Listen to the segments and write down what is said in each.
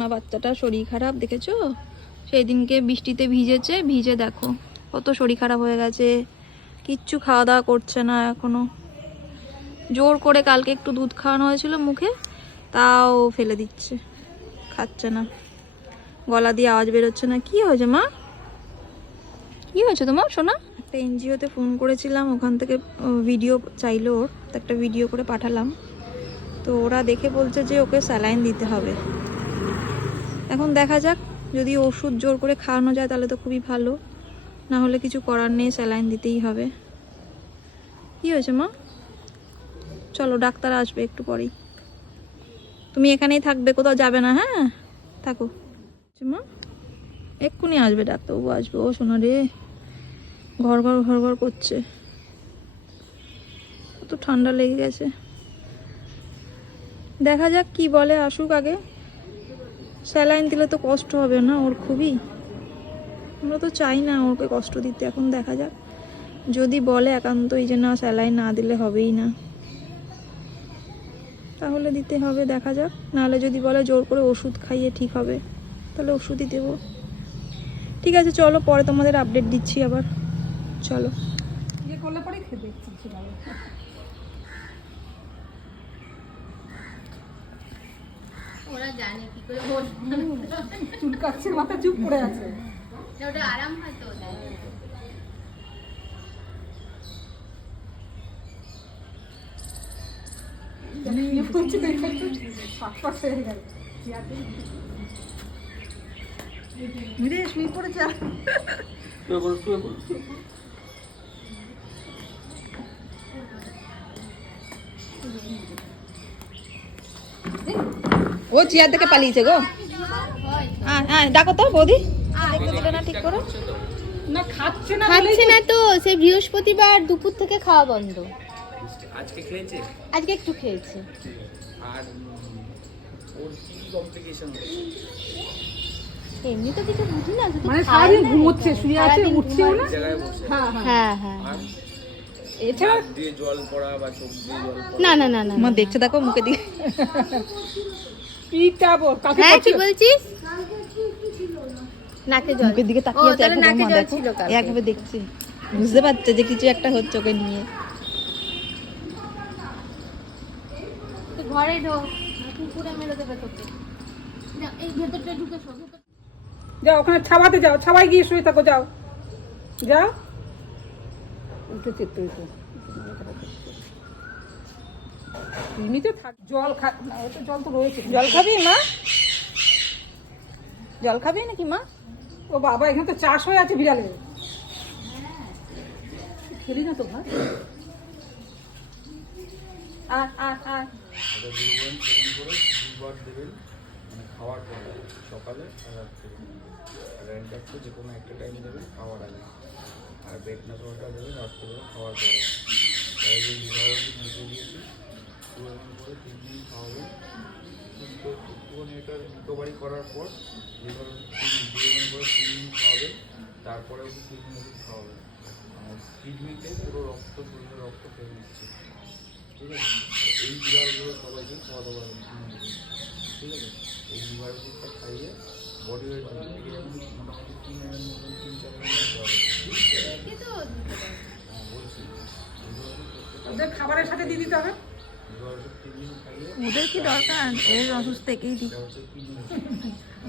না, বাচ্চাটা শরীর খারাপ, দেখেছ? সেই দিনকে বৃষ্টিতে ভিজেছে, ভিজে দেখো, কত শরীর খারাপ হয়ে গেছে। কিচ্ছু খাওয়া দাওয়া করছে না এখনও। জোর করে কালকে একটু দুধ খাওয়ানো হয়েছিল মুখে, তাও ফেলে দিচ্ছে, খাচ্ছে না। গলা দিয়ে আওয়াজ বেরোচ্ছে না। কি হয়েছে, মা? কি হয়েছে তোমার শোনা একটা এনজিওতে ফোন করেছিলাম, ওখান থেকে ভিডিও চাইলো ওর একটা ভিডিও করে পাঠালাম। তো ওরা দেখে বলছে যে ওকে স্যালাইন দিতে হবে। এখন দেখা যাক, যদি ওষুধ জোর করে খাওয়ানো যায় তাহলে তো খুবই ভালো। না হলে কিছু করার নেই, স্যালাইন দিতেই হবে। কি হয়েছে মা? চলো, ডাক্তার আসবে একটু পরেই। তুমি এখানেই থাকবে, কোথাও যাবে না হ্যাঁ? থাকো। মা? এক্ষুনি আসবে ডাক্তারবাবু, আসবে। ও শোনা রে, ঘর ঘর ঘর ঘর করছে। কত ঠান্ডা লেগে গেছে। দেখা যাক কি বলে, আসুক আগে। স্যালাইন দিলে তো কষ্ট হবে না ওর খুবই। আমরা তো চাই না ওকে কষ্ট দিতে, এখন দেখা যাক। যদি বলে একান্তই যে না, স্যালাইন না দিলে হবেই না। তাহলে দিতে হবে, দেখা যাক। নাহলে যদি বলে জোর করে ওষুধ খাইয়ে ঠিক হবে, তাহলে ওষুধই দেবো। ঠিক আছে, চলো, পরে তোমাদের আপডেট দিচ্ছি আবার। চলো। করলে পরেই খেতে ইচ্ছে করে। ওরা জানে কি করে ওর চুল কাটছে মাথা চুপ করে আছে। ওটা আরাম হয় তো ওদের শুয়ে পড়ছে। ও চেয়ার থেকে পালিয়েছে গো। হ্যাঁ হ্যাঁ ডাকো তো বৌদি। দেখতে দিলে না ঠিক করে না খাচ্ছে না না তো সে বৃহস্পতিবার দুপুর থেকে খাওয়া বন্ধ। আজকে খেয়েছে? আজকে একটু খেয়েছে। আর উম, ওর কি কমপ্লিকেশন এমনি তো কিছু বুঝি না শুধু মানে সারাদিন না। ঘুমোচ্ছে শুয়ে আছে উঠছেও না? হ্যাঁ হ্যাঁ হ্যাঁ। হ্যাঁ এছাড়া জল পড়া বা চোখ দিয়ে জল না না না না মা দেখছে দেখো মুখে দিকে। কাকে হ্যাঁ কি বলছিস? নাকে জল। মুখের দিকে তাকিয়ে আছে একবার নাকে জল ছিল কালকে। একভাবে দেখছে। বুঝতে পারছে যে কিছু একটা হচ্ছে ওকে নিয়ে। ঘরে ঢোক কুকুরে মেরে দেবে তোকে। এই ভেতরটা ঢুকে শো যাও ওখানে ছাওয়াতে যাও। ছাওয়াই গিয়ে শুয়ে থাকো যাও। যাও। উঠেছে তো এই তো। তুমি তো থাক জল খা ও তো জল তো রয়েছে। জল খাবি মা? জল খাবি নাকি মা? ও বাবা এখানে তো চাষ হয়ে আছে বিড়ালের খেলি না তো ভাই দুবার দেবেন মানে খাওয়ার পরে সকালে আর রাত্রে। আর অ্যান্টাক্সও যে কোনো একটা টাইম দেবেন খাওয়ার আগে। আর বেটনা জলটা দেবেন রাত্রেবেলা খাওয়ার পরে। আর যে দিয়েছি করে তিন দিন খাওয়াবেন কিন্তু একটুখানি এটা রিকভারি করার পর ওষুধ তিন করে তিন দিন খাওয়াবেন তারপরে ওষুধ তিন ওষুধ খাওয়াবেন আর কিডনিতে পুরো রক্ত শরীরে রক্ত ফেলে দিচ্ছে ঠিক আছে এই লিভারগুলো সবাইকে খাওয়াতে পারবেন ঠিক আছে এই লিভার ওষুধটা খাইয়ে বডি ওয়েট মোটামুটি তিন এম মতন তিন চার এম বলছি লিভার ওষুধ প্রত্যেকটা ওদের খাবারের সাথে দিয়ে দিতে হবে লিভার ওষুধ তিন দিন খাইয়ে ওদের কি দরকার? এর অসুস্থ থেকেই দিই।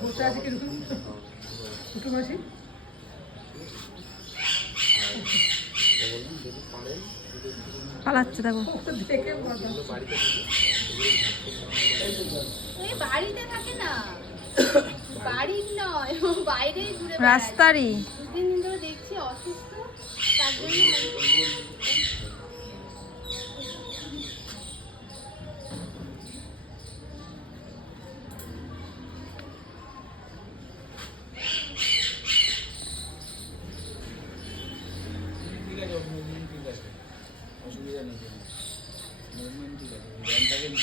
বসে আছে কীরকম পালাচ্ছে দেখো। রাস্তারই। দেখছি অসুস্থ তার জন্য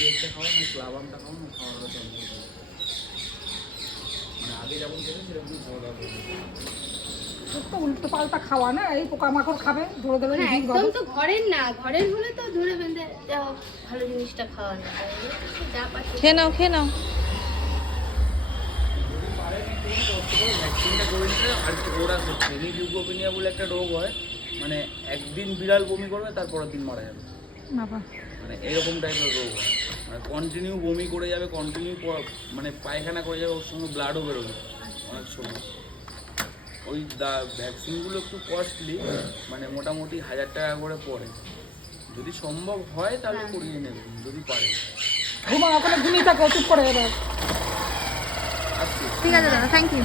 র্যানটাকে ডিএসটা খাওয়া না ক্লাবামটা খাওয়া না খাওয়া দাওয়া চালু করে মানে আগে যেমন খেতে সেরকম খাওয়া দাওয়া তো উল্টো পাল্টা খাওয়া না এই পোকামাকড় খাবে ধরে ধরে হ্যাঁ, একদম তো ঘরের না ঘরের হলে তো ধরে বেঁধে ভালো জিনিসটা খাওয়ানো যায়। খেয়ে নাও খেয়ে নাও। ভ্যাকসিনটা করে নিলে আর ওরা সেমি লিউকোপিনিয়া বলে একটা রোগ হয় মানে একদিন বিড়াল বমি করবে তারপরের দিন মারা যাবে। বাবা। মানে এরকম টাইপের রোগ হয়। কন্টিনিউ বমি করে যাবে কন্টিনিউ মানে পায়খানা করে যাবে ওর সঙ্গে ব্লাডও বেরোবে। অনেক সময়। ওই দা ভ্যাকসিনগুলো একটু কস্টলি মানে মোটামুটি হাজার টাকা করে পড়ে। যদি সম্ভব হয় তাহলে করিয়ে নেবেন যদি পারে। ঘুমা ওখানে ঘুমিয়ে থাকো চুপ করে এবার। ঠিক আছে দাদা থ্যাংক ইউ